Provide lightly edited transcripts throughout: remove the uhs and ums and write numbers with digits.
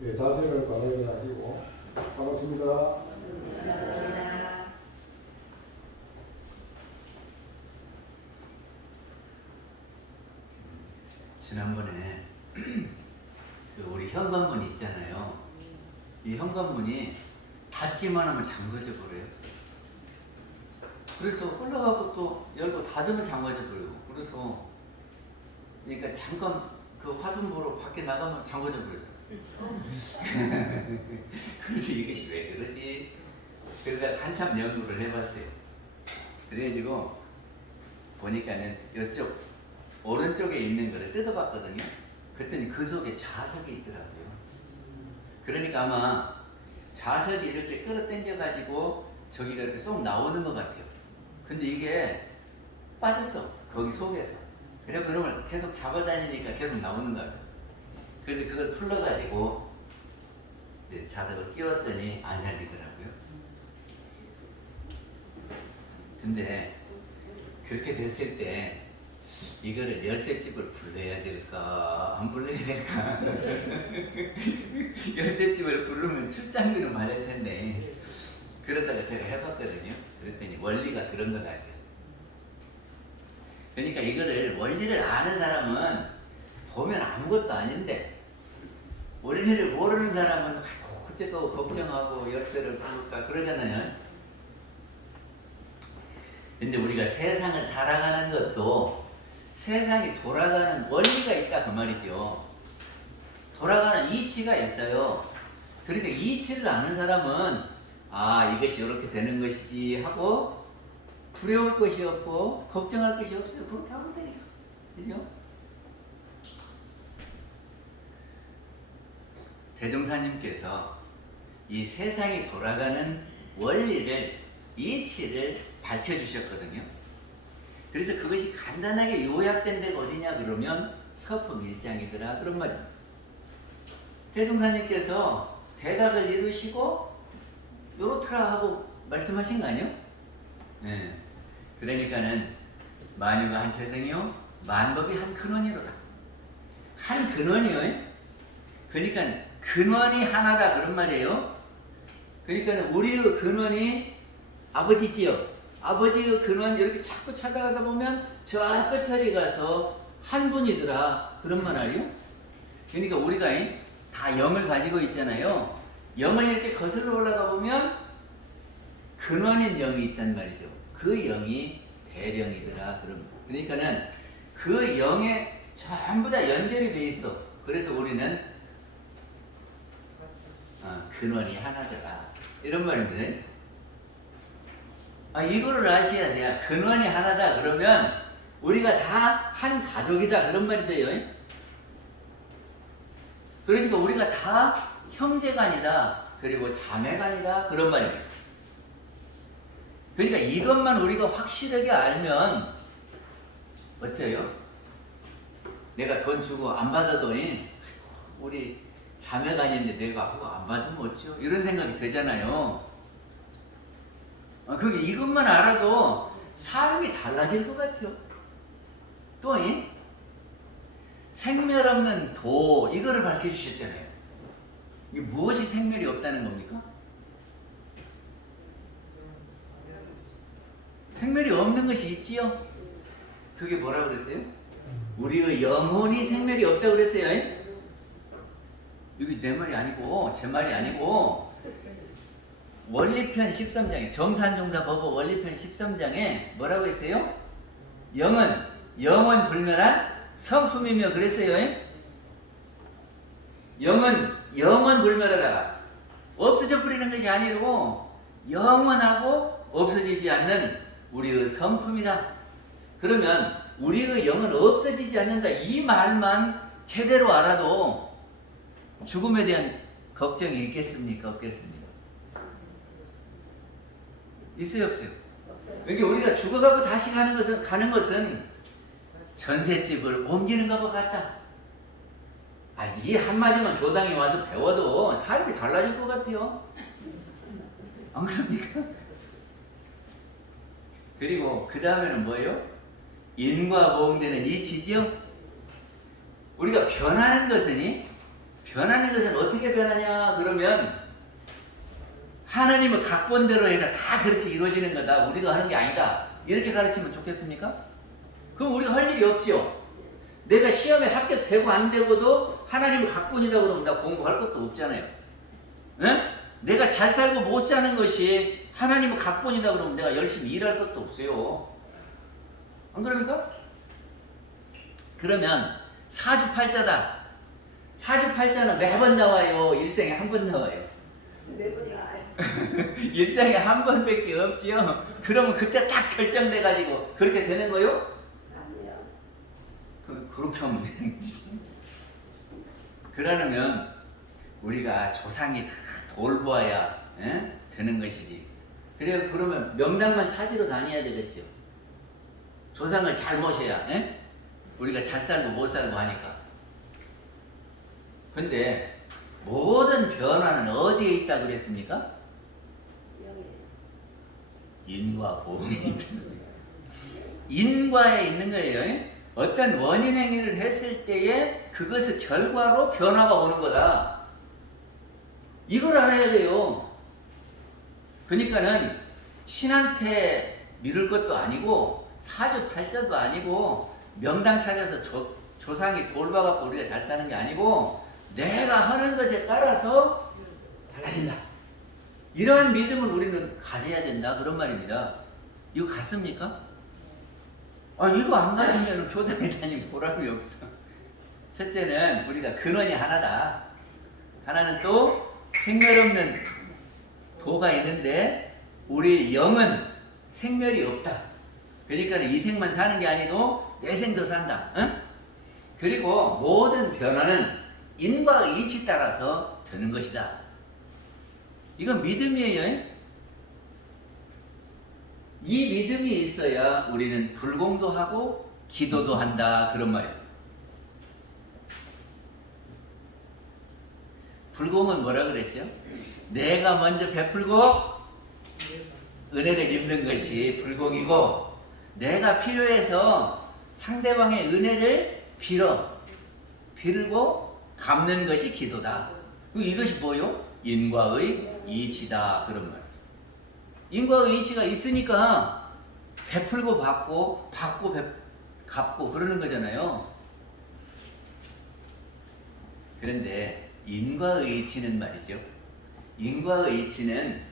예, 자세를 바르게 하시고 반갑습니다. 지난번에 그 우리 현관문 있잖아요. 이 현관문이 닫기만 하면 잠궈져 버려요. 그래서 흘러가고 또 열고 닫으면 잠궈져 버려요. 그래서 그러니까 잠깐 그 화분 보러 밖에 나가면 잠궈져 버려요. 그래서 이것이 왜 그러지? 그러다 한참 연구를 해봤어요. 그래가지고 보니까는 이쪽 오른쪽에 있는 거를 뜯어봤거든요. 그랬더니 그 속에 자석이 있더라고요. 그러니까 아마 자석이 이렇게 끌어당겨가지고 저기가 이렇게 쏙 나오는 것 같아요. 근데 이게 빠졌어. 거기 속에서. 그래서 그러면 계속 잡아다니니까 계속 나오는 것 같아요. 그래서 그걸 풀러가지고 자석을 끼웠더니 안 잘리더라고요. 근데 그렇게 됐을 때 이거를 열쇠집을 불러야 될까 안 불러야 될까? 열쇠집을 부르면 출장비로 많을 텐데 그러다가 제가 해봤거든요. 그랬더니 원리가 그런 것 같아요. 그러니까 이거를 원리를 아는 사람은 보면 아무것도 아닌데 원리를 모르는 사람은 어쩌고 걱정하고 열쇠를 부를까 그러잖아요. 근데 우리가 세상을 살아가는 것도 세상이 돌아가는 원리가 있다 그 말이죠. 돌아가는 이치가 있어요. 그러니까 이치를 아는 사람은 아 이것이 이렇게 되는 것이지 하고 두려울 것이 없고 걱정할 것이 없어요. 그렇게 하면 되니까. 그죠? 대종사님께서 이 세상이 돌아가는 원리를 이치를 밝혀주셨거든요. 그래서 그것이 간단하게 요약된 데가 어디냐 그러면 서품 1장이더라 그런 말이에요. 대종사님께서 대답을 이루시고 요렇더라 하고 말씀하신 거 아니에요? 네. 그러니까는 만유가 한 체성이요 만법이 한 근원이로다. 한 근원이요. 그러니까 근원이 하나다 그런 말이에요. 그러니까 우리의 근원이 아버지지요. 아버지의 근원 이렇게 자꾸 찾아가다 보면 저 끝에 가서 한 분이더라 그런 말 아니에요? 그러니까 우리가 다 영을 가지고 있잖아요. 영을 이렇게 거슬러 올라가 보면 근원인 영이 있단 말이죠. 그 영이 대령이더라 그런. 그러니까는 그 영에 전부 다 연결이 돼 있어. 그래서 우리는 근원이 하나더라 이런 말입니다. 이거를 아셔야 돼요. 근원이 하나다 그러면 우리가 다 한 가족이다 그런 말이 돼요. 그러니까 우리가 다 형제간이다 그리고 자매간이다 그런 말입니다. 그러니까 이것만 우리가 확실하게 알면 어째요? 내가 돈 주고 안 받아도 우리 자매간인데 내가 그거 안 받으면 어쩌? 이런 생각이 들잖아요. 그게 이것만 알아도 삶이 달라질 것 같아요. 또 생멸 없는 도 이거를 밝혀주셨잖아요. 이게 무엇이 생멸이 없다는 겁니까? 생멸이 없는 것이 있지요. 그게 뭐라고 그랬어요? 우리의 영혼이 생멸이 없다고 그랬어요. 이게 내 말이 아니고 제 말이 아니고 원리편 13장에 정산종사 법어 원리편 13장에 뭐라고 했어요? 영은 영원 불멸한 성품이며 그랬어요. 영은 영원 불멸하다. 없어져 버리는 것이 아니고 영원하고 없어지지 않는 우리의 성품이다. 그러면 우리의 영은 없어지지 않는다. 이 말만 제대로 알아도 죽음에 대한 걱정이 있겠습니까? 없겠습니까? 있어요, 없어요? 여기 우리가 죽어가고 다시 가는 것은 전셋집을 옮기는 것과 같다. 이 한마디만 교당에 와서 배워도 삶이 달라질 것 같아요. 안 그럽니까? 그리고 그 다음에는 뭐예요? 인과 보응되는 이치지요? 우리가 변하는 것은 변하는 것은 어떻게 변하냐 그러면 하나님의 각본대로 해서 다 그렇게 이루어지는 거다. 우리가 하는 게 아니다. 이렇게 가르치면 좋겠습니까? 그럼 우리가 할 일이 없죠. 내가 시험에 합격되고 안 되고도 하나님의 각본이다 그러면 나 공부할 것도 없잖아요. 응? 내가 잘 살고 못 사는 것이 하나님의 각본이다 그러면 내가 열심히 일할 것도 없어요. 안 그럽니까? 그러면 사주팔자다. 사주팔자는 매번 나와요. 일생에 한 번 나와요. 매번 나와요. 일생에 한 번밖에 없지요. 그러면 그때 딱 결정돼가지고 그렇게 되는 거요? 아니요. 그렇게 하면 되지. 그러면 우리가 조상이 다 돌보아야 되는 것이지. 그래 그러면 명당만 찾으러 다녀야 되겠죠. 조상을 잘 모셔야 우리가 잘 살고 못 살고 하니까. 근데 모든 변화는 어디에 있다고 그랬습니까? 영에. 인과 보응에 있는 거예요. 인과에 있는 거예요. 어떤 원인 행위를 했을 때에 그것의 결과로 변화가 오는 거다. 이걸 알아야 돼요. 그러니까는 신한테 미룰 것도 아니고 사주팔자도 아니고 명당 찾아서 조상이 돌봐갖고 우리가 잘 사는 게 아니고 내가 하는 것에 따라서 달라진다. 이러한 믿음을 우리는 가져야 된다. 그런 말입니다. 이거 같습니까? 이거 안 가지면 교단에 다니는 보람이 없어. 첫째는 우리가 근원이 하나다. 하나는 또 생멸 없는 도가 있는데 우리 영은 생멸이 없다. 그러니까 이 생만 사는 게 아니고 내 생도 산다. 응? 그리고 모든 변화는 인과 이치 따라서 되는 것이다. 이건 믿음이에요. 이 믿음이 있어야 우리는 불공도 하고 기도도 한다. 그런 말이에요. 불공은 뭐라 그랬죠? 내가 먼저 베풀고 은혜를 입는 것이 불공이고 내가 필요해서 상대방의 은혜를 빌고 갚는 것이 기도다. 이것이 뭐요? 인과의 이치다. 그런 말. 인과의 이치가 있으니까 베풀고 받고 갚고 그러는 거잖아요. 그런데 인과의 이치는 말이죠. 인과의 이치는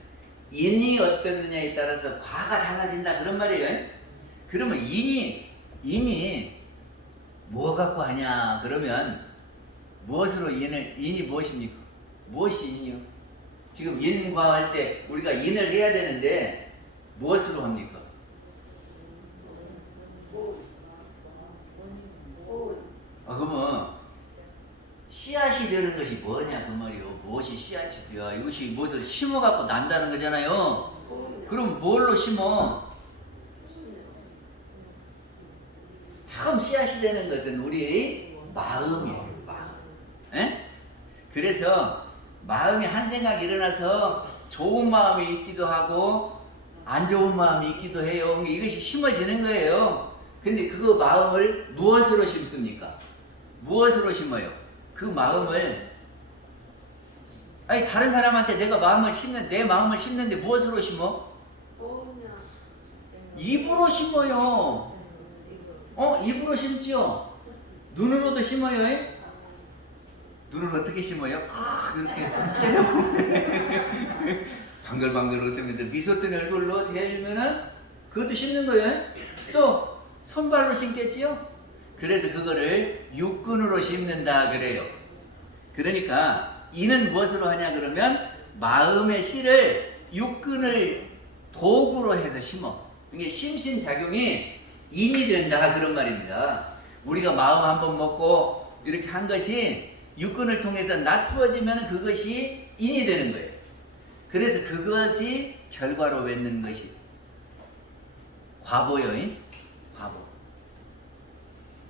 인이 어떻느냐에 따라서 과가 달라진다. 그런 말이에요. 그러면 인이 뭐 갖고 하냐? 그러면 무엇으로 인이 무엇입니까? 무엇이 인이요? 지금 인과 할 때 우리가 인을 해야 되는데 무엇으로 합니까? 그러면 씨앗이 되는 것이 뭐냐 그 말이요. 무엇이 씨앗이 되어? 이것이 뭐든 심어 갖고 난다는 거잖아요. 그럼 뭘로 심어? 처음 씨앗이 되는 것은 우리의 마음이에요. 마음. 그래서 마음이 한 생각 일어나서 좋은 마음이 있기도 하고 안 좋은 마음이 있기도 해요. 이것이 심어지는 거예요. 근데 그 마음을 무엇으로 심습니까? 무엇으로 심어요? 그 마음을 다른 사람한테 내 마음을 심는데 무엇으로 심어? 입으로 심어요. 입으로 심지요. 눈으로도 심어요. 눈을 어떻게 심어요? 그렇게 째려보면 방글방글 웃으면서 미소 뜬 얼굴로 대면은 그것도 심는 거예요. 또 손발로 심겠지요. 그래서 그거를 육근으로 심는다 그래요. 그러니까 이는 무엇으로 하냐 그러면 마음의 씨를 육근을 도구로 해서 심어. 이게 심신작용이 인이 된다 그런 말입니다. 우리가 마음 한번 먹고 이렇게 한 것이 육근을 통해서 나투어지면 그것이 인이 되는 거예요. 그래서 그것이 결과로 맺는 것이 과보요. 과보.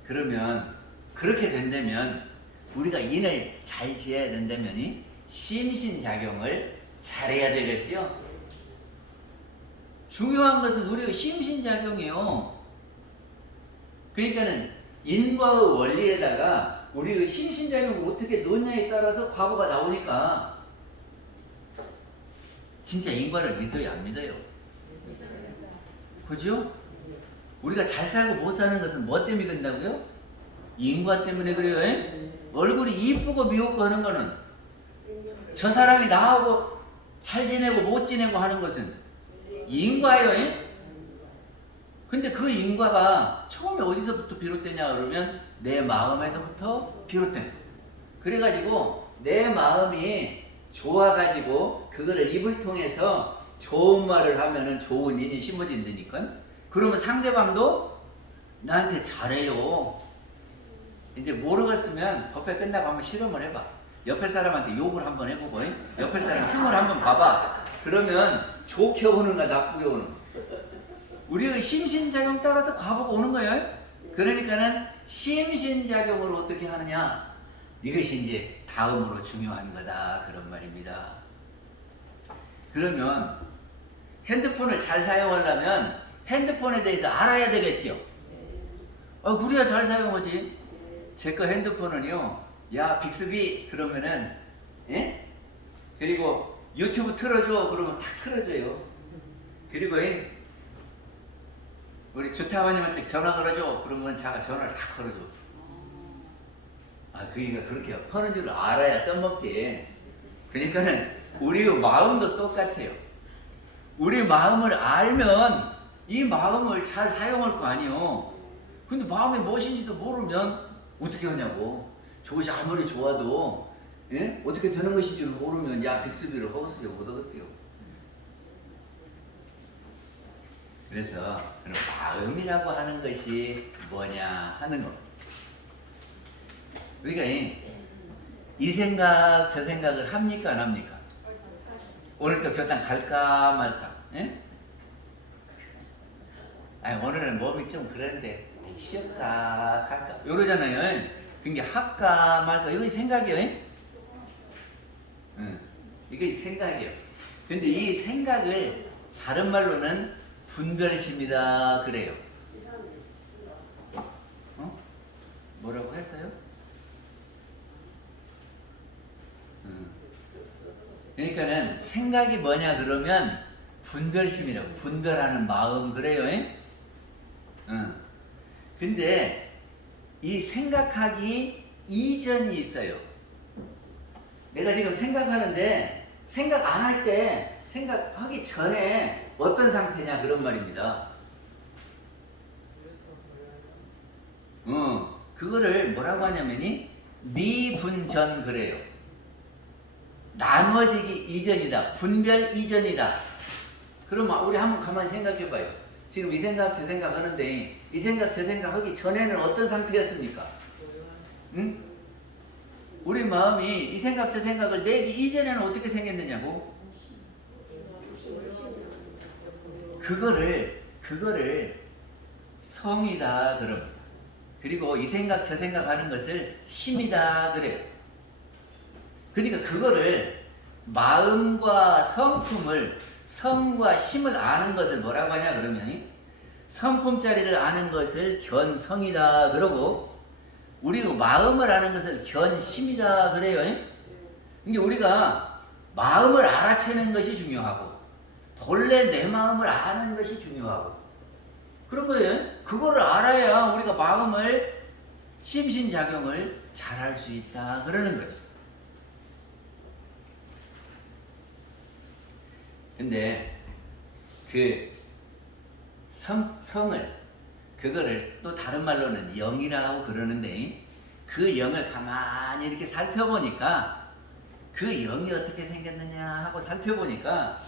그러면 그렇게 된다면 우리가 인을 잘 지어야 된다면 심신작용을 잘해야 되겠죠. 중요한 것은 우리가 심신작용이요. 그러니까는 인과의 원리에다가 우리의 심신작용을 어떻게 놓냐에 따라서 과거가 나오니까 진짜 인과를 믿어요, 안 믿어요? 그죠? 우리가 잘 살고 못 사는 것은 뭐 때문에 그런다고요? 인과 때문에 그래요. 에? 얼굴이 이쁘고 미웠고 하는 거는 저 사람이 나하고 잘 지내고 못 지내고 하는 것은 인과예요. 에? 근데 그 인과가 처음에 어디서부터 비롯되냐 그러면 내 마음에서부터 비롯된. 그래가지고 내 마음이 좋아가지고 그거를 입을 통해서 좋은 말을 하면은 좋은 인이 심어진다니까. 그러면 상대방도 나한테 잘해요. 이제 모르겠으면 법회 끝나고 한번 실험을 해봐. 옆에 사람한테 욕을 한번 해보고, 옆에 사람 흉을 한번 봐봐. 그러면 좋게 오는가 나쁘게 오는가. 우리의 심신작용 따라서 과거가 오는 거예요. 그러니까는 심신작용을 어떻게 하느냐, 이것이 이제 다음으로 중요한 거다 그런 말입니다. 그러면 핸드폰을 잘 사용하려면 핸드폰에 대해서 알아야 되겠죠. 그래야 잘 사용하지. 제 거 핸드폰은요, 야 빅스비 그러면은, 예? 그리고 유튜브 틀어줘 그러면 탁 틀어줘요. 그리고 우리 주타마님한테 전화 걸어줘 그러면 자가 전화를 탁 걸어줘. 그러니까 그렇게 하는 줄 알아야 써먹지. 그러니까는 우리의 마음도 똑같아요. 우리 마음을 알면 이 마음을 잘 사용할 거 아니요. 근데 마음이 무엇인지도 모르면 어떻게 하냐고. 저것이 아무리 좋아도, 예? 어떻게 되는 것인지 모르면 야 빅스비를 허겠어요 못 하겠어요. 그래서 그런 마음이라고 하는 것이 뭐냐 하는 거. 우리가 이 생각 저 생각을 합니까 안 합니까? 오늘 또 교당 갈까 말까? 예? 오늘은 몸이 좀 그런데 쉬었다 갈까 이러잖아요. 그게 할까 말까 이거 생각이에요. 이게 생각이에요. 근데 이 생각을 다른 말로는 분별심이다 그래요. 뭐라고 했어요? 그러니까는 생각이 뭐냐 그러면 분별심이라고, 분별하는 마음 그래요. 근데 이 생각하기 이전이 있어요. 내가 지금 생각하는데 생각 안 할 때, 생각하기 전에 어떤 상태냐 그런 말입니다. 그거를 뭐라고 하냐면이 미분전 그래요. 나눠지기 이전이다. 분별 이전이다. 그러면 우리 한번 가만히 생각해봐요. 지금 이 생각 저 생각 하는데 이 생각 저 생각 하기 전에는 어떤 상태였습니까? 응? 우리 마음이 이 생각 저 생각을 내기 이전에는 어떻게 생겼느냐고. 그거를 성이다 그럼. 그리고 이 생각 저 생각 하는 것을 심이다 그래요. 그러니까 그거를 마음과 성품을, 성과 심을 아는 것을 뭐라고 하냐 그러면 성품자리를 아는 것을 견성이다 그러고, 우리가 마음을 아는 것을 견심이다 그래요. 그러니까 우리가 마음을 알아채는 것이 중요하고 본래 내 마음을 아는 것이 중요하고 그런 거예요. 그거를 알아야 우리가 마음을, 심신작용을 잘할 수 있다 그러는 거죠. 근데 그 성을, 그거를 또 다른 말로는 영이라고 그러는데, 그 영을 가만히 이렇게 살펴보니까 그 영이 어떻게 생겼느냐 하고 살펴보니까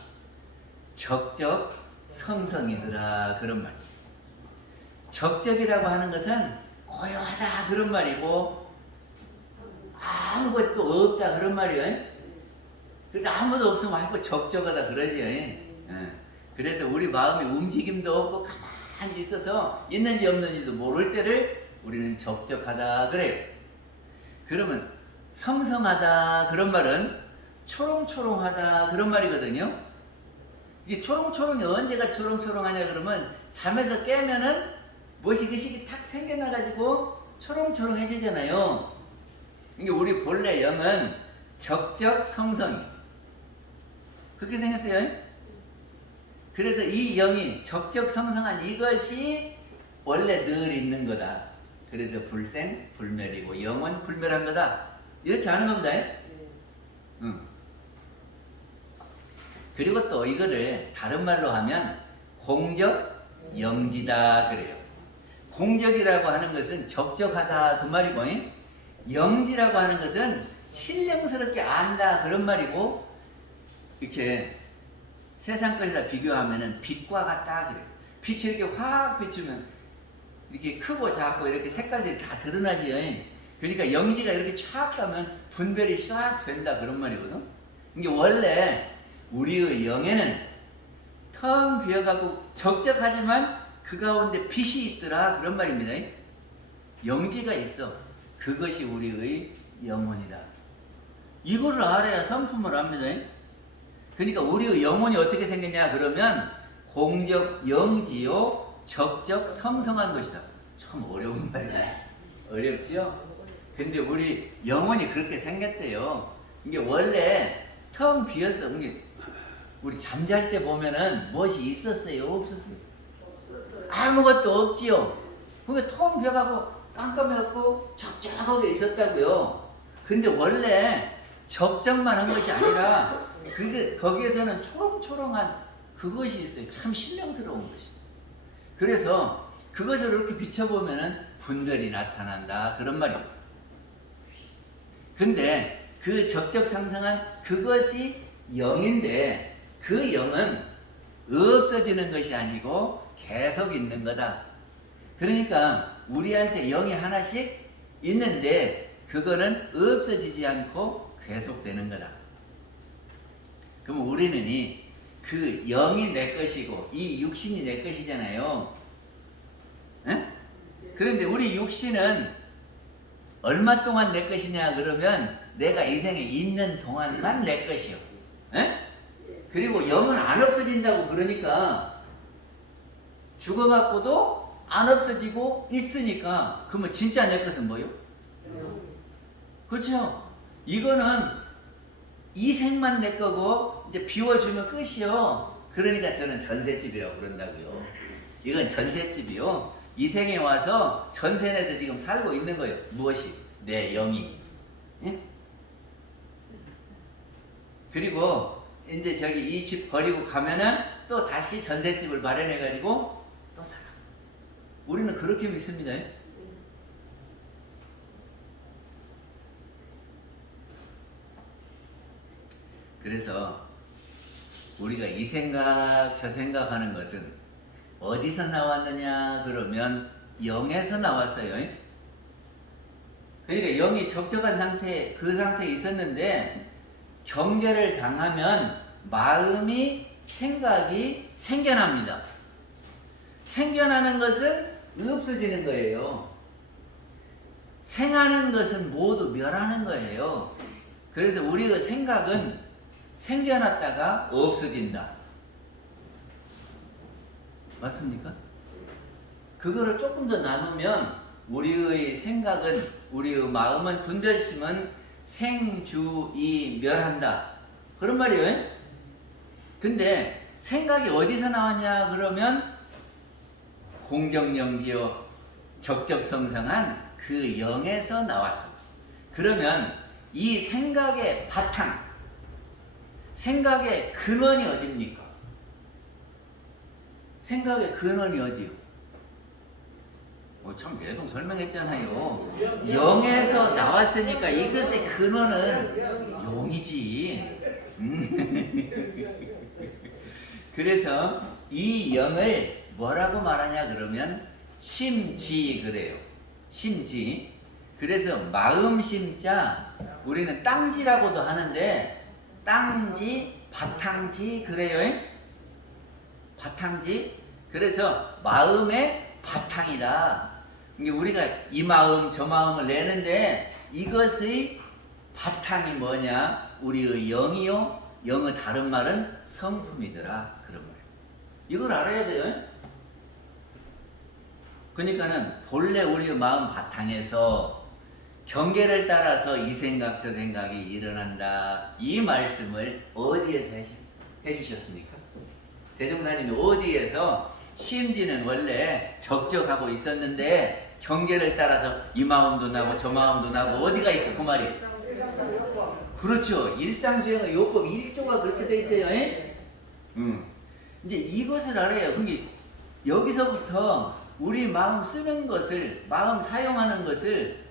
적적 성성이더라 그런 말이에요. 적적이라고 하는 것은 고요하다 그런 말이고 아무것도 없다 그런 말이에요. 그래서 아무도 없으면 아이고 적적하다 그러지. 그래서 우리 마음에 움직임도 없고 가만히 있어서 있는지 없는지도 모를 때를 우리는 적적하다 그래요. 그러면 성성하다 그런 말은 초롱초롱하다 그런 말이거든요. 이게 초롱초롱이 언제가 초롱초롱하냐 그러면 잠에서 깨면은 뭐시기식이 탁 생겨나가지고 초롱초롱해지잖아요. 이게 우리 본래 영은 적적성성이 그렇게 생겼어요. 그래서 이 영이 적적성성한 이것이 원래 늘 있는 거다. 그래서 불생불멸이고 영원 불멸한 거다. 이렇게 하는 겁니다. 응. 그리고 또 이거를 다른 말로 하면 공적영지다 그래요. 공적이라고 하는 것은 적적하다 그 말이고, 영지라고 하는 것은 신령스럽게 안다 그런 말이고, 이렇게 세상 것이다 비교하면은 빛과 같다 그래요. 빛이 이렇게 확 비추면 이렇게 크고 작고 이렇게 색깔들이 다 드러나지요. 그러니까 영지가 이렇게 촥 가면 분별이 싹 된다 그런 말이거든. 이게 원래 우리의 영에는 텅 비어가고 적적하지만 그 가운데 빛이 있더라 그런 말입니다. 영지가 있어. 그것이 우리의 영혼이다. 이거를 알아야 성품을 압니다. 그러니까 우리의 영혼이 어떻게 생겼냐 그러면 공적 영지요 적적 성성한 것이다. 참 어려운 말이다. 어렵지요? 근데 우리 영혼이 그렇게 생겼대요. 이게 원래 텅 비었어. 우리 잠잘 때 보면은 무엇이 있었어요? 없었어요? 아무것도 없지요. 그게 텅 비어가고 깜깜해갖고 적적하게 있었다고요. 근데 원래 적적만 한 것이 아니라 거기에서는 초롱초롱한 그것이 있어요. 참 신령스러운 것이. 그래서 그것을 이렇게 비춰보면은 분별이 나타난다 그런 말이에요. 근데 그 적적상성한 그것이 영인데 그 영은 없어지는 것이 아니고 계속 있는 거다. 그러니까 우리한테 영이 하나씩 있는데 그거는 없어지지 않고 계속되는 거다. 그럼 우리는 그 영이 내 것이고 이 육신이 내 것이잖아요. 에? 그런데 우리 육신은 얼마 동안 내 것이냐 그러면 내가 이 생에 있는 동안만 내 것이요. 에? 그리고 영은 안 없어진다고 그러니까 죽어갖고도 안 없어지고 있으니까 그러면 진짜 내 것은 뭐요? 그렇죠? 이거는 이 생만 내 거고 이제 비워주면 끝이요. 그러니까 저는 전셋집이라고 그런다고요. 이건 전셋집이요. 이 생에 와서 전세 내서 지금 살고 있는 거예요. 무엇이? 내 영이. 예? 그리고 이제 저기 이 집 버리고 가면은 또 다시 전셋집을 마련해 가지고 또 살아. 우리는 그렇게 믿습니다. 그래서 우리가 이 생각 저 생각하는 것은 어디서 나왔느냐 그러면 영에서 나왔어요. 그러니까 영이 적적한 상태, 그 상태에 있었는데 경계를 당하면 마음이 생각이 생겨납니다. 생겨나는 것은 없어지는 거예요. 생하는 것은 모두 멸하는 거예요. 그래서 우리의 생각은 생겨났다가 없어진다. 맞습니까? 그거를 조금 더 나누면 우리의 생각은, 우리의 마음은, 분별심은 생주이 멸한다. 그런 말이에요. 근데 생각이 어디서 나왔냐 그러면 공정영지요 적적성성한 그 영에서 나왔어. 그러면 이 생각의 바탕, 생각의 근원이 어디입니까? 생각의 근원이 어디요? 참 내동 설명했잖아요. 영에서 나왔으니까 이것의 근원은 용이지. 그래서 이 영을 뭐라고 말하냐 그러면 심지 그래요. 심지. 그래서 마음심자 우리는 땅지라고도 하는데 땅지, 바탕지 그래요. 바탕지. 그래서 마음의 바탕이다. 우리가 이 마음 저 마음을 내는데 이것의 바탕이 뭐냐? 우리의 영이요. 영의 다른 말은 성품이더라. 그런 거예요. 이걸 알아야 돼요. 그러니까는 본래 우리 마음 바탕에서 경계를 따라서 이 생각 저 생각이 일어난다. 이 말씀을 어디에서 해주셨습니까? 대종사님이 어디에서 심지는 원래 적적하고 있었는데 경계를 따라서 이 마음도 나고 저 마음도 나고 어디가 있어 그 말이? 그렇죠. 일상수행의 요법 1조가 그렇게 돼 있어요. 이제 이것을 알아야 그게 여기서부터 우리 마음 쓰는 것을 마음 사용하는 것을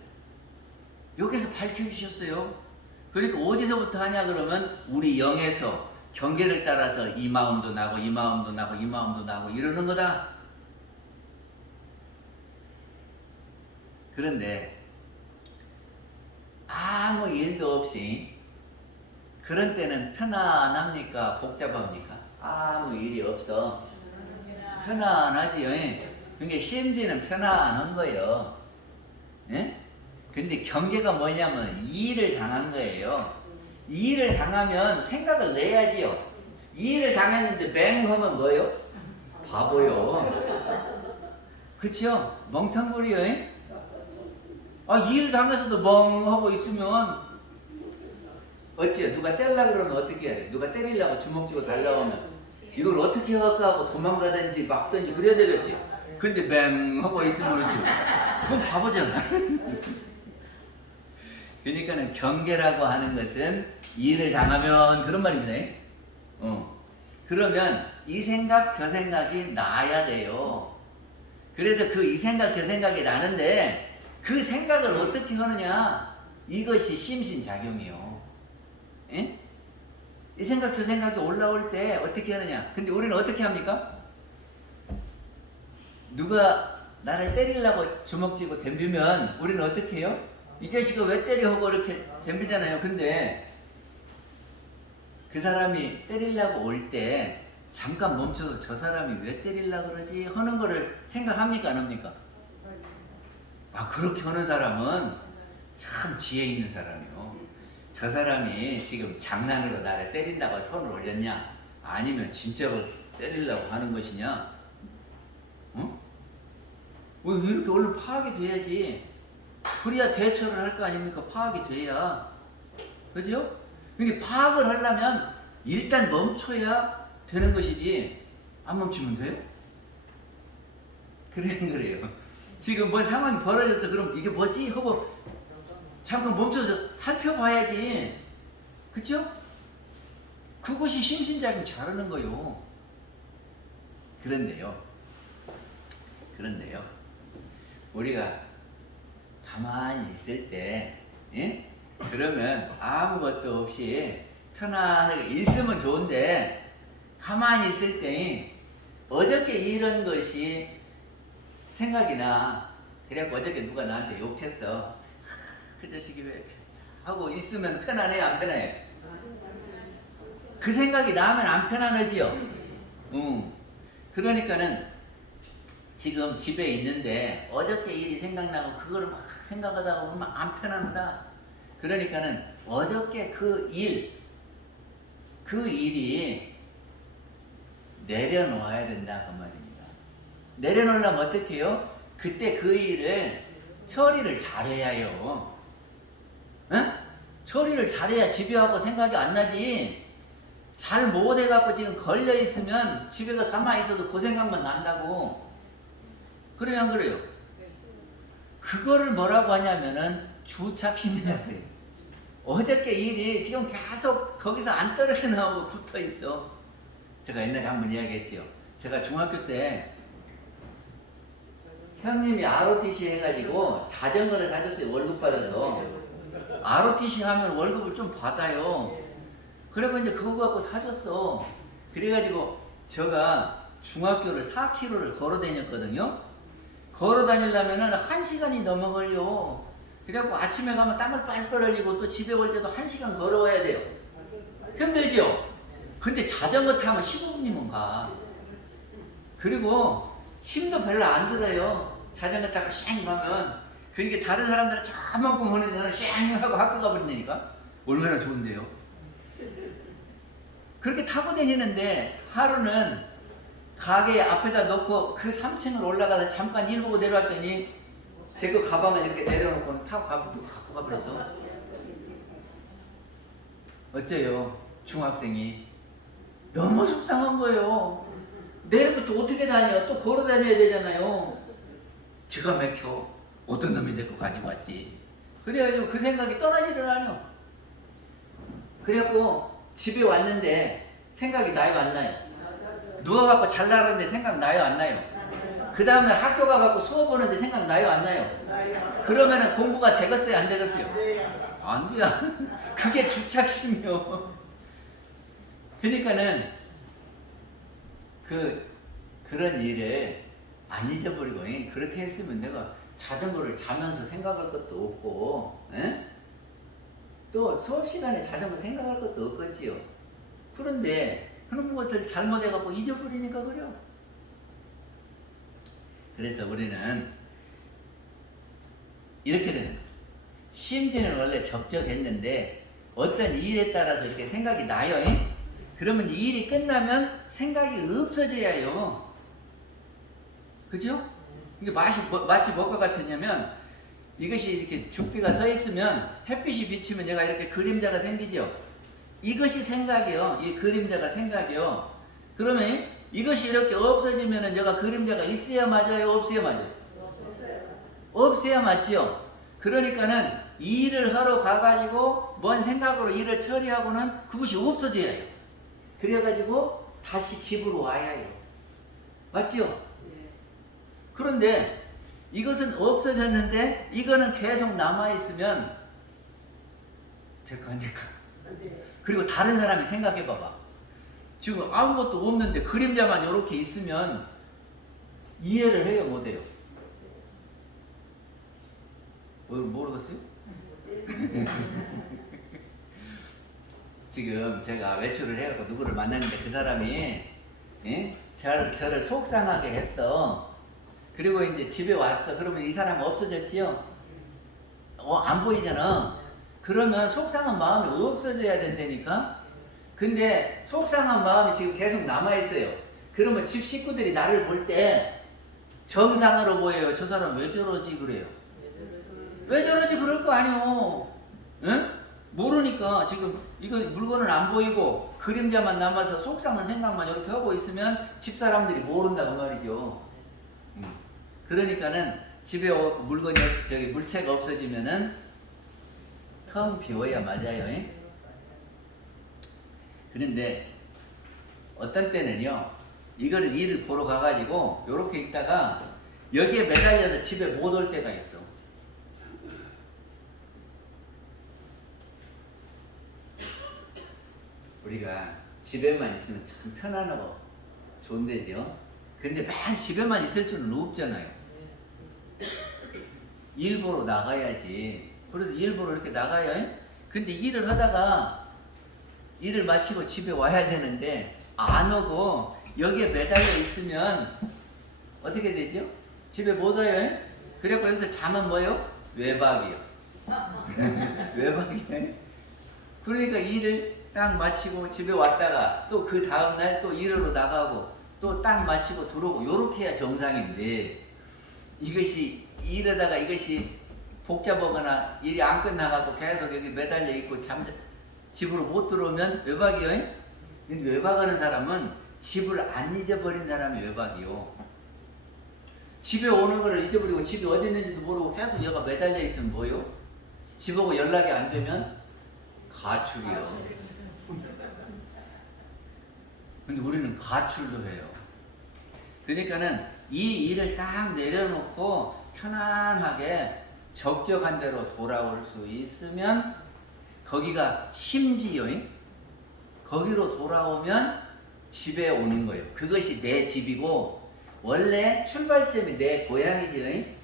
여기서 밝혀주셨어요. 그러니까 어디서부터 하냐 그러면 우리 영에서 경계를 따라서 이 마음도 나고 이 마음도 나고 이 마음도 나고 이러는 거다. 그런데 아무 일도 없이 그런 때는 편안합니까? 복잡합니까? 아무 일이 없어. 편안하지요. 그러니까 심지는 편안한 거예요. 예? 근데 경계가 뭐냐면 이의를 당한 거예요. 이의를 당하면 생각을 내야지요. 이의를 당했는데 뱅 하면 뭐예요? 바보요. 그쵸? 멍텅구리요. 이의를 당해서도 멍 하고 있으면 어찌요? 누가 때리려고 그러면 어떻게 해야 돼? 누가 때리려고 주먹 쥐고 달려오면 이걸 어떻게 할까 하고 도망가든지 막든지 그래야 되겠지. 근데 뱅 하고 있으면 그건 바보잖아. 그러니까는 경계라고 하는 것은 이를 당하면 그런 말입니다. 그러면 이 생각 저 생각이 나야 돼요. 그래서 그 이 생각 저 생각이 나는데 그 생각을 어떻게 하느냐 이것이 심신작용이요. 예? 이 생각 저 생각이 올라올 때 어떻게 하느냐. 근데 우리는 어떻게 합니까? 누가 나를 때리려고 주먹 쥐고 덤비면 우리는 어떻게 해요? 이 자식아 왜 때려 하고 이렇게 덤비잖아요. 근데 그 사람이 때리려고 올 때 잠깐 멈춰서 저 사람이 왜 때리려고 그러지 하는 거를 생각합니까 안 합니까? 그렇게 하는 사람은 참 지혜 있는 사람이요. 저 사람이 지금 장난으로 나를 때린다고 손을 올렸냐 아니면 진짜로 때리려고 하는 것이냐? 왜 이렇게 얼른 파악이 돼야지. 그래야 대처를 할 거 아닙니까? 파악이 돼야. 그죠? 그러니까 파악을 하려면 일단 멈춰야 되는 것이지 안 멈추면 돼요? 그래요. 지금 뭔 상황이 벌어졌어. 그럼 이게 뭐지? 하고 잠깐 멈춰서 살펴봐야지. 그쵸? 그것이 심신작용 잘하는 거요. 그런데요. 우리가 가만히 있을 때, 예? 그러면 아무것도 없이 편안하게 있으면 좋은데, 가만히 있을 때, 어저께 이런 것이 생각이 나. 그래갖고 어저께 누가 나한테 욕했어. 그 자식이 왜 이렇게 하고 있으면 편안해요, 안 편해요? 그 생각이 나면 안 편안하지요? 그러니까는 지금 집에 있는데 어저께 일이 생각나고 그거를 막 생각하다 보면 안 편안하다. 그러니까는 어저께 그 일이 내려놓아야 된다 그 말입니다. 내려놓으려면 어떻게 해요? 그때 그 일을 처리를 잘해야 해요. 응? 처리를 잘해야 집요하고 생각이 안 나지. 잘 못해갖고 지금 걸려있으면 집에 가만히 있어도 그 생각만 난다고. 그래요 안 그래요? 그거를 뭐라고 하냐면은 주착심이라고 그래요. 어저께 일이 지금 계속 거기서 안 떨어져 나오고 붙어 있어. 제가 옛날에 한번 이야기했죠. 제가 중학교 때 형님이 ROTC 해가지고 자전거를 사줬어요. 월급 받아서. ROTC 하면 월급을 좀 받아요. 그래서 이제 그거 갖고 사줬어. 그래가지고 제가 중학교를 4km를 걸어 다녔거든요. 걸어 다니려면은 1시간이 넘어 걸려. 그래갖고 아침에 가면 땀을 빨빨 흘리고 또 집에 올 때도 1시간 걸어와야 돼요. 힘들죠? 근데 자전거 타면 15분이면 가. 그리고 힘도 별로 안 들어요. 자전거 타고 쌩 가면. 그러니까 다른 사람들은 저만큼 하는 데는 쌩 하고 학교 가버리니까 얼마나 좋은데요. 그렇게 타고 다니는데 하루는 가게 앞에다 놓고 그 3층을 올라가서 잠깐 일 보고 내려왔더니 제 거 가방을 이렇게 내려놓고 타고 갖고 가버렸어. 어째요? 중학생이 너무 속상한 거예요. 내일부터 어떻게 다녀? 또 걸어 다녀야 되잖아요. 기가 막혀. 어떤 놈이 내 거 가지고 왔지. 그래가지고 그 생각이 떠나지를 않아. 그래갖고 집에 왔는데 생각이 나요 안 나요? 누워갖고 잘 나가는데 생각 나요 안 나요? 그 다음날 학교 가갖고 수업 보는데 생각 나요 안 나요? 그러면은 공부가 되겠어요 안 되겠어요? 안 돼요. 그게 주착심이요. 그러니까는 그런 일에 안 잊어버리고 그렇게 했으면 내가 자전거를 자면서 생각할 것도 없고 또 수업 시간에 자전거 생각할 것도 없겠지요. 그런데 그런 것을 잘못해갖고 잊어버리니까 그래요. 그래서 우리는 이렇게 되는 거예요. 심지는 원래 적적했는데 어떤 일에 따라서 이렇게 생각이 나요. 그러면 이 일이 끝나면 생각이 없어져야 해요. 그죠? 이게 마치 뭐가 같으냐면 이것이 이렇게 죽비가 서 있으면 햇빛이 비치면 얘가 이렇게 그림자가 생기죠. 이것이 생각이요. 이 그림자가 생각이요. 그러면 이것이 이렇게 없어지면은 얘가 그림자가 있어야 맞아요, 없어야 맞아요? 없어야 맞지요. 그러니까는 이 일을 하러 가가지고 뭔 생각으로 일을 처리하고는 그것이 없어져야 해요. 그래가지고 다시 집으로 와야 해요. 맞죠? 그런데 이것은 없어졌는데 이거는 계속 남아있으면 될까 안 될까? 그리고 다른 사람이 생각해 봐봐. 지금 아무것도 없는데 그림자만 이렇게 있으면 이해를 해요 못 해요? 모르겠어요? 지금 제가 외출을 해갖고 누구를 만났는데 그 사람이 저를 속상하게 했어. 그리고 이제 집에 왔어. 그러면 이 사람 없어졌지요? 안 보이잖아. 그러면 속상한 마음이 없어져야 된다니까? 근데 속상한 마음이 지금 계속 남아있어요. 그러면 집 식구들이 나를 볼 때 정상으로 보여요. 저 사람 왜 저러지 그래요. 왜 저러지 그럴 거 아니오. 응? 모르니까 지금 이거 물건은 안 보이고 그림자만 남아서 속상한 생각만 이렇게 하고 있으면 집사람들이 모른다고 말이죠. 그러니까는 집에 물건이 물체가 없어지면은 텅 비워야 맞아요. 그런데 어떤 때는요 이거를 일을 보러 가가지고 요렇게 있다가 여기에 매달려서 집에 못 올 때가 있어. 우리가 집에만 있으면 참 편안하고 좋은데죠. 근데 맨 집에만 있을 수는 없잖아요. 일 보러 나가야지. 그래서 일 보러 이렇게 나가요. 근데 일을 하다가 일을 마치고 집에 와야 되는데 안 오고 여기에 매달려 있으면 어떻게 되죠? 집에 못 와요. 그래서 여기서 자면 뭐요? 외박이요. 외박이요. 그러니까 일을 딱 마치고 집에 왔다가 또 그 다음날 또 일하러 나가고 또 딱 마치고 들어오고 요렇게 해야 정상인데 이것이 이러다가 이것이 복잡하거나 일이 안 끝나가고 계속 여기 매달려 있고 집으로 못 들어오면 외박이요. 근데 외박하는 사람은 집을 안 잊어버린 사람이 외박이요. 집에 오는 거를 잊어버리고 집이 어디 있는지도 모르고 계속 얘가 매달려 있으면 뭐요? 집하고 연락이 안 되면 가출이요. 근데 우리는 가출도 해요. 그러니까는 이 일을 딱 내려놓고 편안하게 적적한 대로 돌아올 수 있으면 거기가 심지요. 거기로 돌아오면 집에 오는 거예요. 그것이 내 집이고 원래 출발점이 내 고향이지.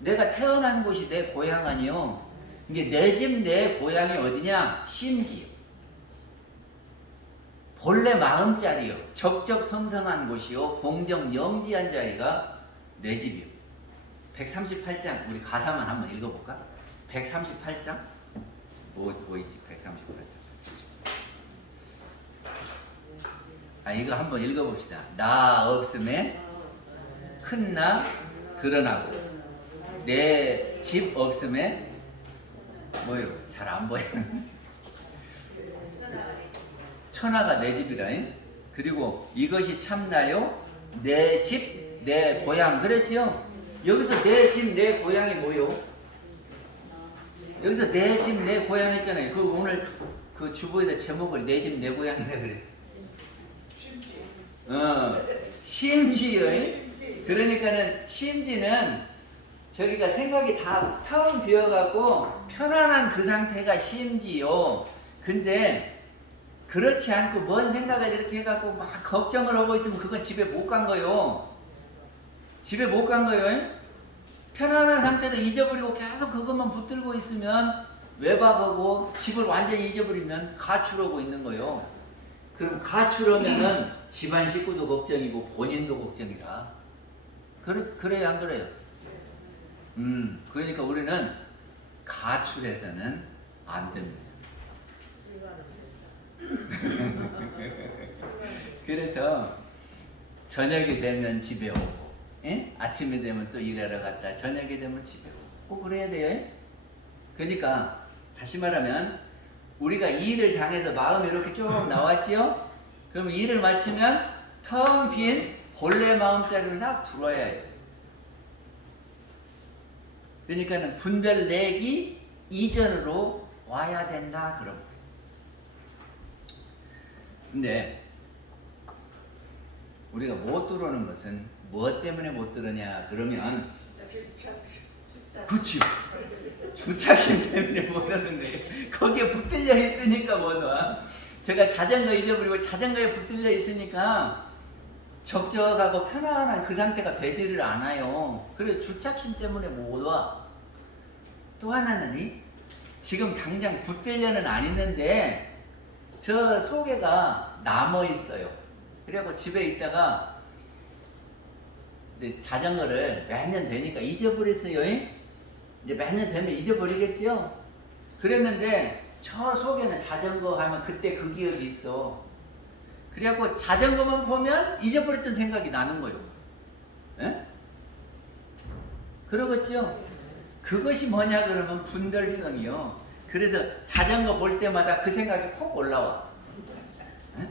내가 태어난 곳이 내 고향 아니요. 이게 내 집, 내 고향이 어디냐? 심지요. 본래 마음자리요. 적적성성한 곳이요. 공정영지한 자리가 내 집이요. 138장 우리 가사만 한번 읽어볼까? 138장 뭐 있지? 138장 이거 한번 읽어봅시다. 나 없음에 큰 나 드러나고 내 집 없음에 뭐요? 잘 안 보여. 천하가 내 집이라잉. 그리고 이것이 참나요? 내 집, 내 고향. 그랬지요? 여기서 내 집, 내 고향이 뭐요? 여기서 내 집, 내 고향 했잖아요. 그 오늘 그 주보에다 제목을 내 집, 내 고향이라 그래. 심지요. 그러니까는 심지는 저기가 생각이 다 텅 비어갖고 편안한 그 상태가 심지요. 근데 그렇지 않고 뭔 생각을 이렇게 해갖고 막 걱정을 하고 있으면 그건 집에 못 간 거요. 집에 못 간 거요. 편안한 상태로 잊어버리고 계속 그것만 붙들고 있으면 외박하고 집을 완전히 잊어버리면 가출하고 있는 거요. 그럼 가출하면은 집안 식구도 걱정이고 본인도 걱정이라. 그래요, 안 그래요? 그러니까 우리는 가출해서는 안 됩니다. 그래서 저녁이 되면 집에 오고, 아침이 되면 또 일하러 갔다, 저녁이 되면 집에 오고, 꼭 그래야 돼요. 그러니까 다시 말하면 우리가 일을 당해서 마음이 이렇게 쭉 나왔지요? 그럼 일을 마치면 텅 빈 본래 마음자리로 싹 들어와야 해요. 그러니까는 분별 내기 이전으로 와야 된다 그런 거예요. 근데 우리가 못 들어오는 것은 무엇 때문에 못 들으냐 그러면 그렇죠. 주착심 때문에 못 오는 거예요. 거기에 붙들려 있으니까 못 와. 제가 자전거 잊어버리고 자전거에 붙들려 있으니까 적적하고 편안한 그 상태가 되지를 않아요. 그래서 주착심 때문에 못 와. 또 하나는 지금 당장 붙들려는 안 있는데 저 속에가 남아 있어요. 그래갖고 집에 있다가 자전거를 몇 년 되니까 잊어버렸어요. 이제 몇 년 되면 잊어버리겠지요. 그랬는데 저 속에는 자전거 하면 그때 그 기억이 있어. 그래갖고 자전거만 보면 잊어버렸던 생각이 나는 거예요. 에? 그러겠죠? 그것이 뭐냐 그러면 분별성이요. 그래서 자전거 볼 때마다 그 생각이 콕 올라와. 에?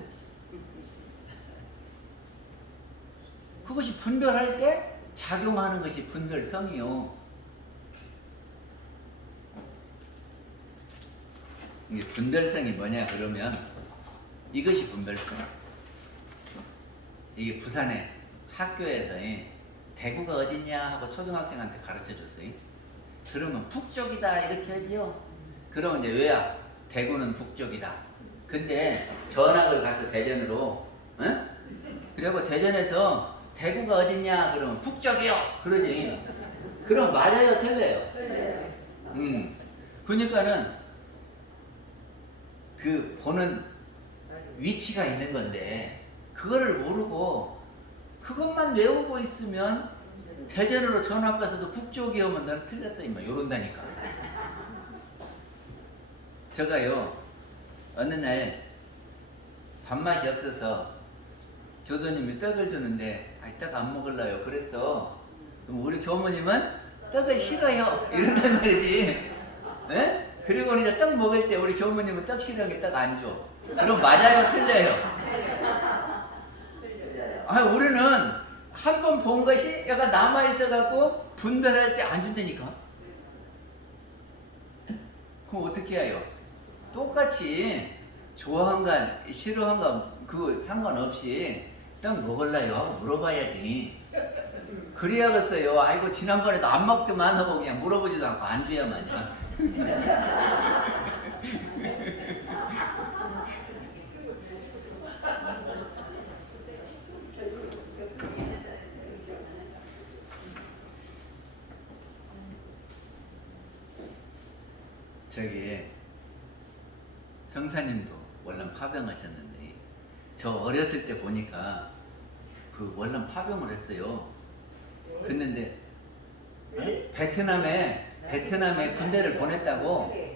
그것이 분별할 때 작용하는 것이 분별성이요. 이게 분별성이 뭐냐 그러면 이것이 분별성. 이게 부산의 학교에서 대구가 어딨냐 하고 초등학생한테 가르쳐 줬어요. 그러면 북쪽이다 이렇게 하지요. 그러면 이제 왜야? 대구는 북쪽이다. 근데 전학을 가서 대전으로, 응? 그리고 대전에서 대구가 어딨냐 그러면 북쪽이요. 그러지. 그럼 맞아요, 틀려요? 그러니까는 그 보는 위치가 있는 건데 그거를 모르고 그것만 외우고 있으면 대전으로 전학 가서도 북쪽이 오면 너는 틀렸어 임마 요런다니까. 제가요 어느 날 밥맛이 없어서 교도님이 떡을 주는데 떡 안 먹을래요 그랬어. 그럼 우리 교모님은 떡을 싫어요 이런단 말이지. 에? 그리고 이제 떡 먹을 때 우리 교모님은 떡 싫어하게 떡 안 줘. 그럼 맞아요 틀려요? 우리는 한 번 본 것이 약간 남아있어갖고 분별할 때 안 준다니까. 그럼 어떻게 해요? 똑같이 좋아한가 싫어한가 그거 상관없이 떡 먹을래요 하고 물어봐야지. 그래야겠어요. 아이고 지난번에도 안 먹더만 하고 그냥 물어보지도 않고 안 줘야만이. 저기 성사님도 월남 파병하셨는데 저 어렸을 때 보니까 그 월남 파병을 했어요. 그랬는데 베트남에 군대를 보냈다고.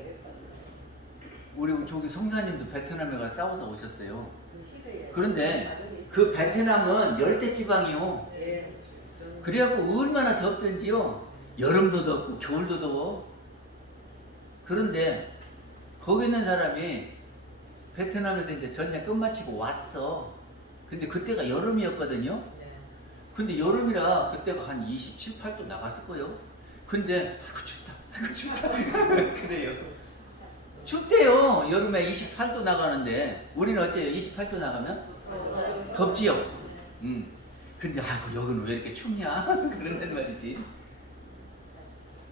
우리 저기 성사님도 베트남에 가서 싸우다 오셨어요. 그런데 그 베트남은 열대지방이요. 그래갖고 얼마나 덥던지요. 여름도 덥고 겨울도 더워. 그런데 거기 있는 사람이 베트남에서 이제 전쟁 끝마치고 왔어. 근데 그때가 여름이었거든요. 근데 여름이라 그때가 한 27, 8도 나갔을 거예요. 근데 아이고 춥다. 아이고 춥다. 그래요. 춥대요. 여름에 28도 나가는데 우리는 어째요? 28도 나가면 덥지요. 근데 아이고 여기는 왜 이렇게 춥냐? 그런단 말이지.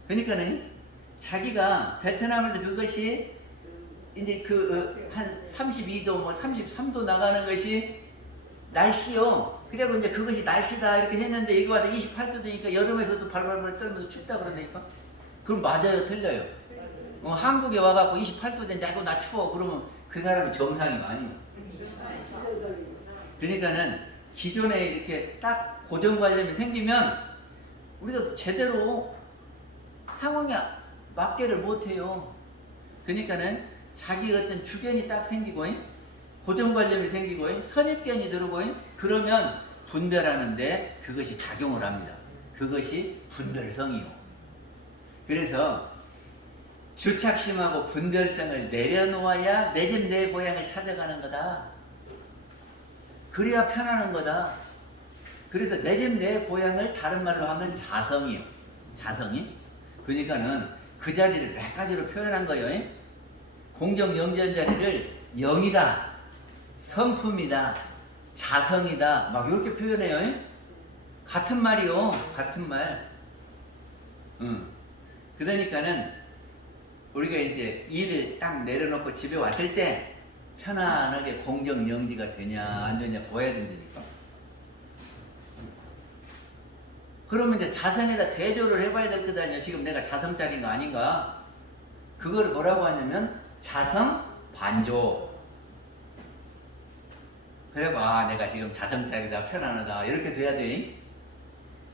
그러니까는 자기가 베트남에서 그것이 이제 한 32도 뭐 33도 나가는 것이 날씨요. 그래고 이제 그것이 날씨다 이렇게 했는데 여기 와서 28도 되니까 여름에서도 발발발 떨면서 춥다 그러니까 그럼 맞아요, 틀려요? 한국에 와갖고 28도 된데 아이고 나 추워 그러면 그 사람이 정상이 아니에요. 그러니까는 기존에 이렇게 딱 고정관념이 생기면 우리가 제대로 상황에 맞게를 못해요. 그러니까는 자기 어떤 주견이 딱 생기고 고정관념이 생기고 선입견이 들어오고 그러면 분별하는데 그것이 작용을 합니다. 그것이 분별성이요. 그래서 주착심하고 분별성을 내려놓아야 내 집 내 고향을 찾아가는 거다. 그래야 편안한 거다. 그래서 내 집 내 고향을 다른 말로 하면 자성이요. 자성이. 그러니까는 그 자리를 몇 가지로 표현한 거예요. 공정 영전 자리를 영이다, 성품이다, 자성이다 막 이렇게 표현해요. 같은 말이요. 같은 말. 그러니까는 우리가 이제 일을 딱 내려놓고 집에 왔을 때 편안하게 공정 영지가 되냐 안 되냐 보여야 된다니까. 그러면 이제 자성에다 대조를 해봐야 될 거 아니에요. 지금 내가 자성짜리인 거 아닌가? 그걸 뭐라고 하냐면 자성 반조. 그래 봐, 내가 지금 자성짜리다, 편안하다 이렇게 돼야 돼.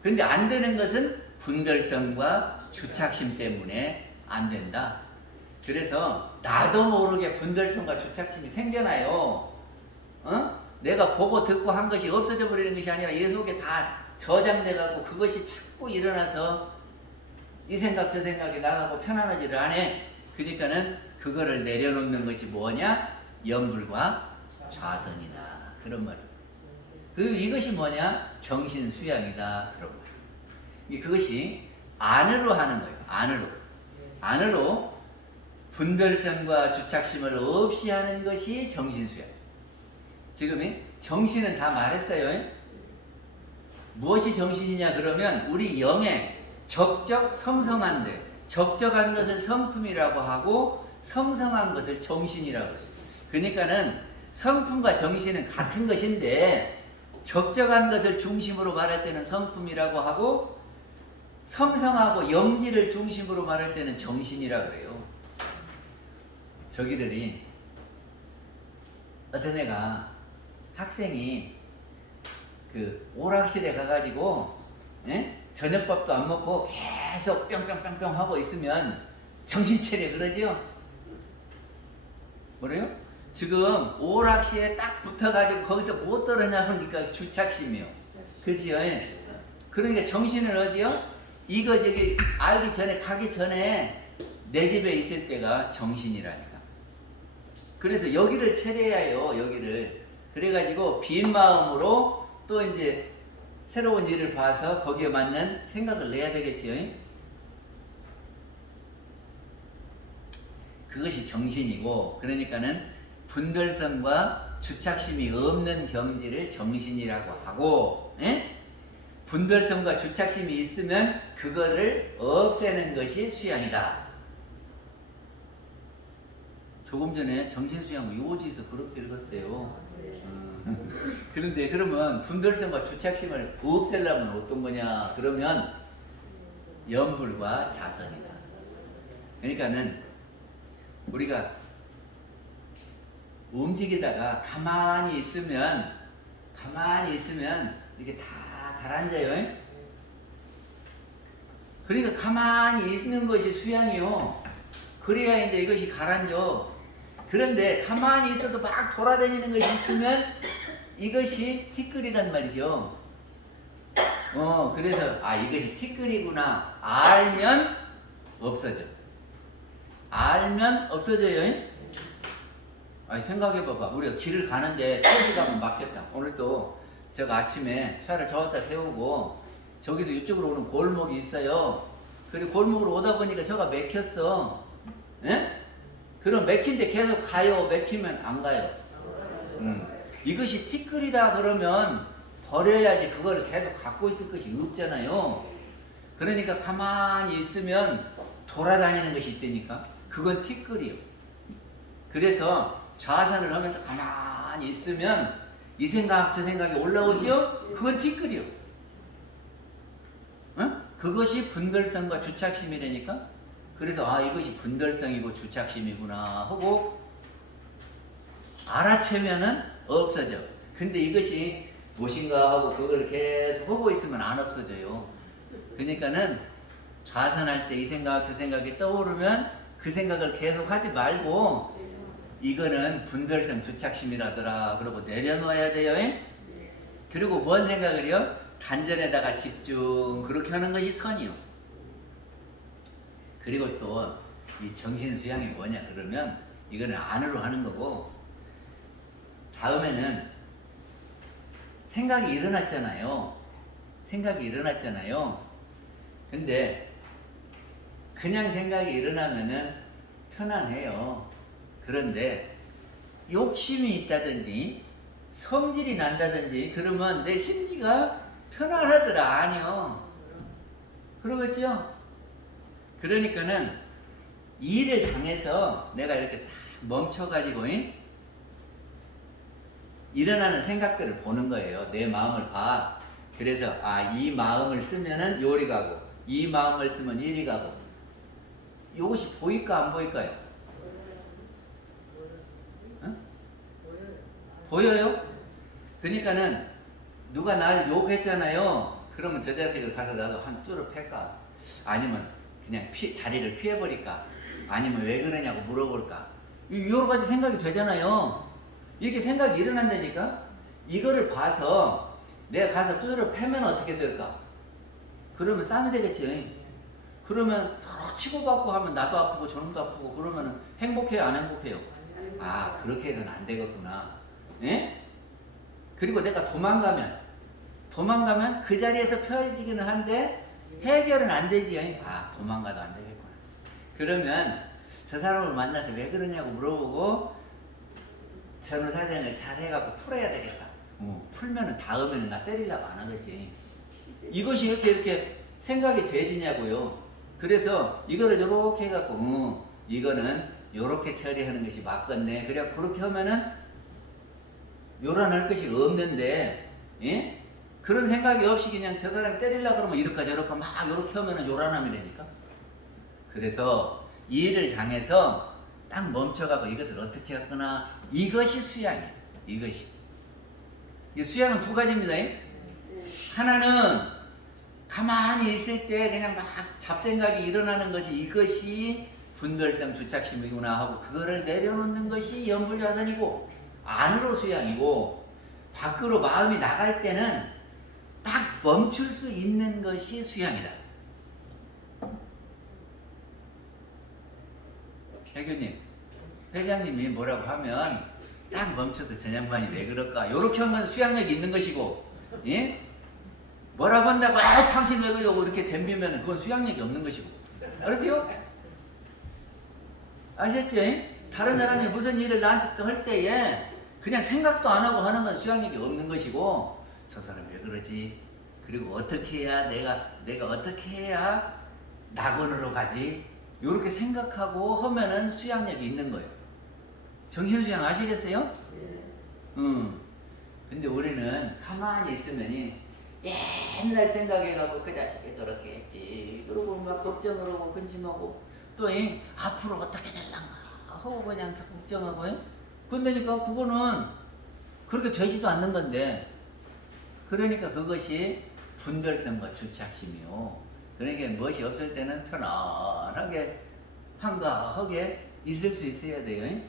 그런데 안 되는 것은 분별성과 주착심 때문에 안 된다. 그래서 나도 모르게 분별성과 주착심이 생겨나요. 내가 보고 듣고 한 것이 없어져 버리는 것이 아니라 얘 속에 다 저장돼 갖고 그것이 자꾸 일어나서 이 생각 저 생각이 나가고 편안하지를 않아. 그러니까는 그거를 내려놓는 것이 뭐냐? 염불과 좌선이다. 그런 말. 그리고 이것이 뭐냐? 정신 수양이다. 그런 말. 그것이 안으로 하는 거예요. 안으로 분별성과 주착심을 없이 하는 것이 정신 수양. 지금 정신은 다 말했어요. 무엇이 정신이냐 그러면 우리 영의 적적 성성한데 적적한 것을 성품이라고 하고 성성한 것을 정신이라고 해요. 그러니까는 성품과 정신은 같은 것인데 적적한 것을 중심으로 말할 때는 성품이라고 하고 성성하고 영지를 중심으로 말할 때는 정신이라고 그래요. 저기들이 어떤 애가 학생이 그 오락실에 가가지고 저녁밥도 안 먹고 계속 뿅뿅뿅뿅 하고 있으면 정신 차려 그러지요? 뭐래요? 지금 오락실에 딱 붙어가지고 거기서 못 떨어냐 하니까 주착심이요. 그치요? 그러니까 정신은 어디요? 이거 저기 알기 전에 가기 전에 내 집에 있을 때가 정신이라니까. 그래서 여기를 차려야 해요. 여기를. 그래가지고 빈 마음으로 또 이제 새로운 일을 봐서 거기에 맞는 생각을 내야 되겠지요. 그것이 정신이고, 그러니까는 분별성과 주착심이 없는 경지를 정신이라고 하고, 분별성과 주착심이 있으면 그거를 없애는 것이 수양이다. 조금 전에 정신수양 요지에서 그렇게 읽었어요. 그런데 그러면 분별성과 주착심을 없애려면 어떤 거냐? 그러면 염불과 자선이다. 그러니까는 우리가 움직이다가 가만히 있으면 이렇게 다 가라앉아요. 그러니까 가만히 있는 것이 수양이요. 그래야 이제 이것이 가라앉아. 그런데 가만히 있어도 막 돌아다니는 것이 있으면 이것이 티끌이란 말이죠. 그래서 이것이 티끌이구나 알면 없어져. 알면 없어져요. 생각해봐봐. 우리가 길을 가는데 저기 가면 막혔다. 오늘도 제가 아침에 차를 저기다 세우고 저기서 이쪽으로 오는 골목이 있어요. 그리고 골목으로 오다 보니까 저가 막혔어. 예? 그럼 막힌데 계속 가요? 막히면 안 가요? 이것이 티끌이다 그러면 버려야지. 그걸 계속 갖고 있을 것이 없잖아요. 그러니까 가만히 있으면 돌아다니는 것이 있다니까. 그건 티끌이요. 그래서 좌선을 하면서 가만히 있으면 이 생각 저 생각이 올라오죠? 그건 티끌이요. 응? 그것이 분별성과 주착심이라니까. 그래서 이것이 분별성이고 주착심이구나 하고 알아채면은 없어져. 근데 이것이 무엇인가 하고 그걸 계속 하고 있으면 안 없어져요. 그러니까는 좌선할 때 이 생각 저 생각이 떠오르면 그 생각을 계속 하지 말고 이거는 분별성 주착심이라더라 그러고 내려놓아야 돼요. 그리고 뭔 생각을요? 단전에다가 집중 그렇게 하는 것이 선이요. 그리고 또 이 정신 수양이 뭐냐 그러면 이거는 안으로 하는 거고 다음에는 생각이 일어났잖아요. 근데 그냥 생각이 일어나면은 편안해요. 그런데 욕심이 있다든지 성질이 난다든지 그러면 내 심지가 편안하더라. 아니요. 그러겠죠? 그러니까는 일을 당해서 내가 이렇게 딱 멈춰가지고 일어나는 생각들을 보는 거예요. 내 마음을 봐. 그래서 이 마음을 쓰면은 요리 가고 이 마음을 쓰면 이리 가고 이것이 보일까 안 보일까요? 보여요? 그러니까는 누가 날 욕했잖아요. 그러면 저 자식을 가서 나도 한 뚜루 팰까? 아니면 그냥 자리를 피해버릴까? 아니면 왜 그러냐고 물어볼까? 여러 가지 생각이 되잖아요. 이렇게 생각이 일어난다니까? 이거를 봐서 내가 가서 뚜루를 패면 어떻게 될까? 그러면 싸움이 되겠지. 그러면 서로 치고받고 하면 나도 아프고 저놈도 아프고 그러면 행복해요 안 행복해요? 그렇게 해서는 안 되겠구나. 예? 그리고 내가 도망가면 그 자리에서 펴지기는 한데 해결은 안 되지. 도망가도 안 되겠구나. 그러면 저 사람을 만나서 왜 그러냐고 물어보고 전후 사정을 잘 해갖고 풀어야 되겠다. 풀면은 다음에는 나 때리려고 안 하겠지. 이것이 이렇게 생각이 되지냐고요. 그래서 이거를 요렇게 해갖고 이거는 요렇게 처리하는 것이 맞겠네. 그래 그렇게 하면은 요란할 것이 없는데, 예? 그런 생각이 없이 그냥 저 사람 때리려고 그러면 이렇게 저렇게 막 요렇게 하면은 요란함이 되니까. 그래서 일을 당해서 딱 멈춰가고 이것을 어떻게 했구나. 이것이 수양이에요. 이것이. 이 수양은 두 가지입니다. 하나는 가만히 있을 때 그냥 막 잡생각이 일어나는 것이 이것이 분별성 주착심이구나 하고 그거를 내려놓는 것이 연불야선이고 안으로 수양이고 밖으로 마음이 나갈 때는 딱 멈출 수 있는 것이 수양이다. 회교님, 회장님이 뭐라고 하면 딱 멈춰서 저 양반이 왜 그럴까? 요렇게 하면 수양력이 있는 것이고, 예? 뭐라고 한다고 당신 왜 그러려고 이렇게 덤비면 그건 수양력이 없는 것이고. 알았어요? 아셨죠? 다른 사람이 무슨 일을 나한테 할 때에 그냥 생각도 안 하고 하는 건 수양력이 없는 것이고, 저 사람 왜 그러지? 그리고 어떻게 해야 내가 어떻게 해야 낙원으로 가지? 요렇게 생각하고 하면은 수양력이 있는 거예요. 정신수양 아시겠어요? 근데 우리는 가만히 있으면 옛날 생각해가지고 그 자식이 그렇게 했지. 그러고 막 걱정을 하고 근심하고 또 앞으로 어떻게 될란가 하고 그냥 걱정하고요. 그러니까 그거는 그렇게 되지도 않는 건데 그러니까 그것이 분별성과 주착심이요. 그러니까 무엇이 없을 때는 편안하게 한가하게 있을 수 있어야 돼요.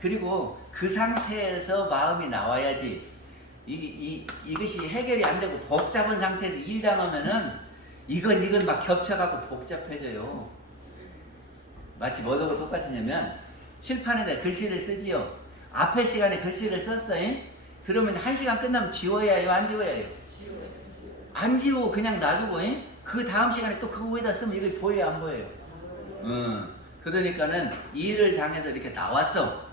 그리고 그 상태에서 마음이 나와야지. 이것이 해결이 안 되고 복잡한 상태에서 일 당하면은 이건 막 겹쳐갖고 복잡해져요. 마치 뭐하고 똑같으냐면 칠판에다 글씨를 쓰지요. 앞에 시간에 글씨를 썼어요. 그러면 1시간 끝나면 지워야 해요, 안 지워야 해요? 안 지우고 그냥 놔두고 그 다음 시간에 또 그 위에다 쓰면 이거 보여요, 안 보여요? 그러니까는 일을 당해서 이렇게 나왔어.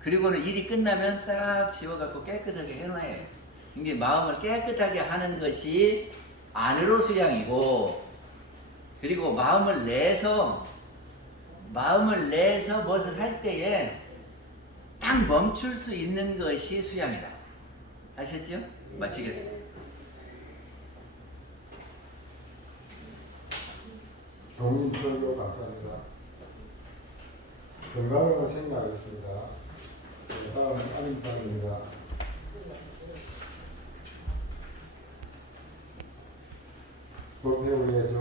그리고는 일이 끝나면 싹 지워갖고 깨끗하게 해놔요. 이게 마음을 깨끗하게 하는 것이 안으로 수양이고, 그리고 마음을 내서 무엇을 할 때에 딱 멈출 수 있는 것이 수양이다. 아셨죠? 마치겠습니다. 교민 설교 감사합니다. 성감을 생각하겠습니다. 다음은 안임상입니다. 법회의에